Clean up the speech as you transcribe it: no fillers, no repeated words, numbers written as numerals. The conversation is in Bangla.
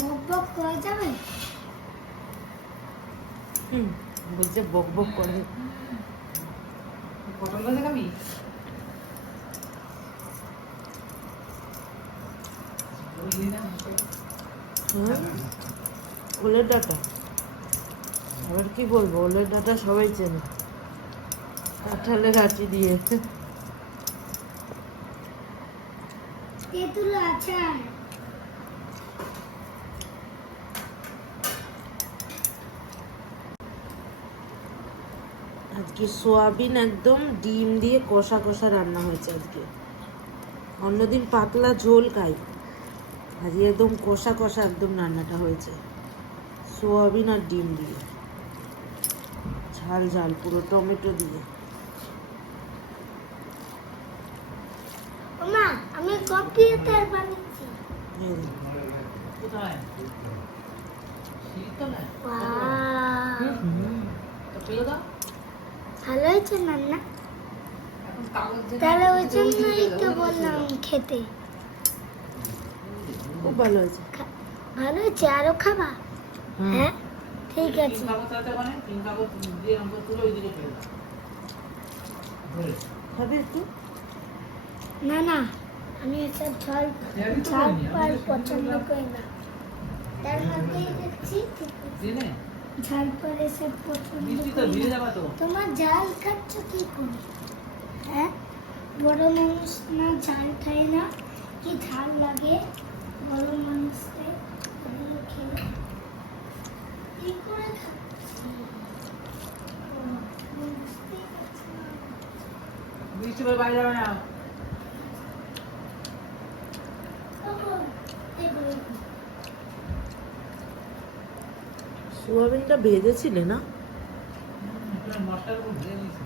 বক বক করা যাবে? বলছে বক বক করে। পটল ভাজা খাবি? ওলের ডাঁটা, আবার কি বলবো, ওলের ডাঁটা সবাই চেনে, কাঁঠালের আটি দিয়ে। তেঁতুল আচার। আজকে সোয়াবিন একদম ডিম দিয়ে কষা কষা রান্না হয়েছে আজকে। অন্যদিন পাতলা ঝোল খাই, আজকে একদম কষা কষা একদম রান্নাটা হয়েছে, সোয়াবিন আর ডিম দিয়ে, ঝাল ঝাল পুরো টমেটো দিয়ে। মা, আমি কম্পিউটার বানাচ্ছি। এই দেখো। কোথায়? শীতকালে? ওয়াও, তো ফেলে দাও। ভালো হয়েছে রান্না। এখন কাগজ দিয়ে তাহলে ওই দিয়ে দিয়ে জন্যই তো দাও, বললাম খেতে। খুব ভালো হয়েছে। ভালো হয়েছে, আরো খাবা? হুম। হ্যাঁ, ঠিক তিন আছে। কাগজ আছে ওখানে, তিন কাগজ দিয়ে নম্বর তুলে ওইদিকে ফেলে দাও। ধরে। খাবে একটু? না না, আমি একটা ঝাল আমি তো ঝাল বলিনি, আমি পাল তো পছন্দ শুনলাম। করি না। তার মধ্যেই দেখছি জেনে? ঝাল পাল এসব পছন্দ বৃষ্টি তো করি ভিজে না। যাবে তো। তোমার ঝাল খাচ্ছ কি করে? হ্যাঁ, বড় মানুষ না ঝাল খায় না, কি ঝাল লাগে বড় মানুষকে, ওগুলো খেলে কি করে খাচ্ছি? ও, আমি বুঝতেই পারছি না। বৃষ্টি পরে বাইরে যাবে না। কখন? এগুলো। সোয়াবিনটা ভেজেছিলে না? মশলার উপর ভেজে নিয়েছি।